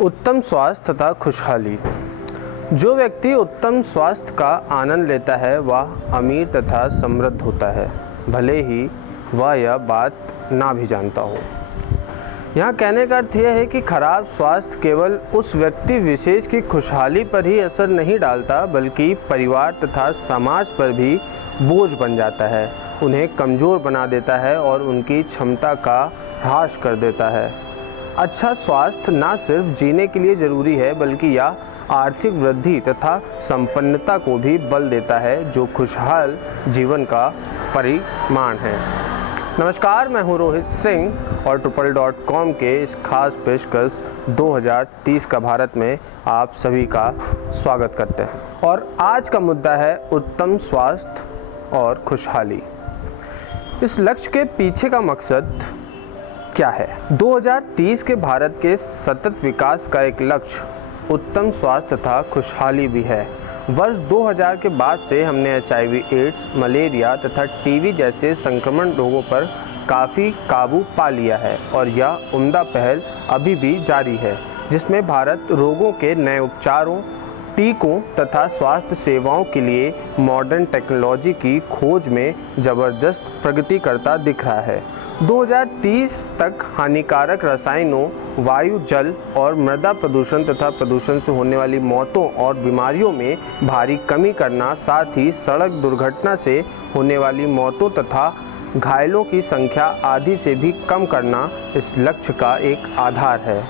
उत्तम स्वास्थ्य तथा खुशहाली। जो व्यक्ति उत्तम स्वास्थ्य का आनंद लेता है वह अमीर तथा समृद्ध होता है, भले ही वह यह बात ना भी जानता हो। यहाँ कहने का अर्थ यह है कि खराब स्वास्थ्य केवल उस व्यक्ति विशेष की खुशहाली पर ही असर नहीं डालता, बल्कि परिवार तथा समाज पर भी बोझ बन जाता है, उन्हें कमज़ोर बना देता है और उनकी क्षमता का ह्रास कर देता है। अच्छा स्वास्थ्य न सिर्फ जीने के लिए ज़रूरी है, बल्कि यह आर्थिक वृद्धि तथा संपन्नता को भी बल देता है, जो खुशहाल जीवन का परिमाण है। नमस्कार, मैं हूं रोहित सिंह और ट्रिपल.com के इस खास पेशकश 2030 का भारत में आप सभी का स्वागत करते हैं। और आज का मुद्दा है उत्तम स्वास्थ्य और खुशहाली। इस लक्ष्य के पीछे का मकसद क्या है? 2030 के भारत के सतत विकास का एक लक्ष्य उत्तम स्वास्थ्य तथा खुशहाली भी है। वर्ष 2000 के बाद से हमने HIV, एड्स, मलेरिया तथा टीबी जैसे संक्रमण रोगों पर काफ़ी काबू पा लिया है और यह उम्दा पहल अभी भी जारी है, जिसमें भारत रोगों के नए उपचारों, टीकों तथा स्वास्थ्य सेवाओं के लिए मॉडर्न टेक्नोलॉजी की खोज में ज़बरदस्त प्रगति करता दिख रहा है। 2030 तक हानिकारक रसायनों, वायु, जल और मृदा प्रदूषण तथा प्रदूषण से होने वाली मौतों और बीमारियों में भारी कमी करना, साथ ही सड़क दुर्घटना से होने वाली मौतों तथा घायलों की संख्या आधी से भी कम करना इस लक्ष्य का एक आधार है।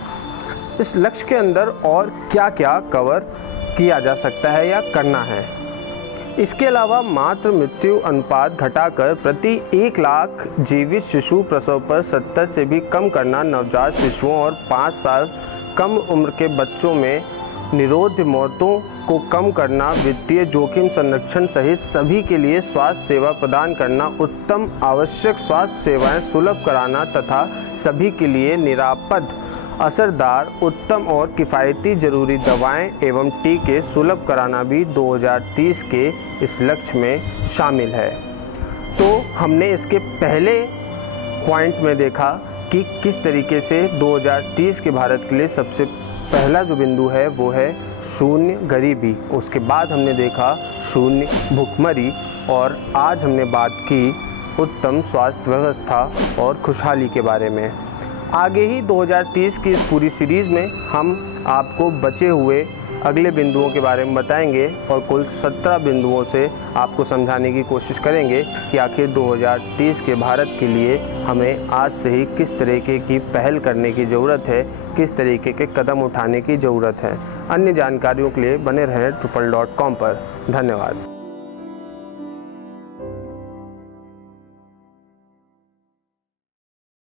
इस लक्ष्य के अंदर और क्या क्या कवर किया जा सकता है या करना है? इसके अलावा मातृ मृत्यु अनुपात घटाकर प्रति 1 लाख जीवित शिशु प्रसव पर 70 से भी कम करना, नवजात शिशुओं और 5 साल कम उम्र के बच्चों में निरोध मौतों को कम करना, वित्तीय जोखिम संरक्षण सहित सभी के लिए स्वास्थ्य सेवा प्रदान करना, उत्तम आवश्यक स्वास्थ्य सेवाएं सुलभ कराना तथा सभी के लिए निरापद, असरदार, उत्तम और किफ़ायती जरूरी दवाएं एवं टीके सुलभ कराना भी 2030 के इस लक्ष्य में शामिल है। तो हमने इसके पहले पॉइंट में देखा कि किस तरीके से 2030 के भारत के लिए सबसे पहला जो बिंदु है वो है शून्य गरीबी। उसके बाद हमने देखा शून्य भुखमरी और आज हमने बात की उत्तम स्वास्थ्य व्यवस्था और खुशहाली के बारे में। आगे ही 2030 की इस पूरी सीरीज़ में हम आपको बचे हुए अगले बिंदुओं के बारे में बताएंगे और कुल 17 बिंदुओं से आपको समझाने की कोशिश करेंगे कि आखिर 2030 के भारत के लिए हमें आज से ही किस तरीके की पहल करने की ज़रूरत है, किस तरीके के कदम उठाने की ज़रूरत है। अन्य जानकारियों के लिए बने रहें ट्रिपल.com पर। धन्यवाद।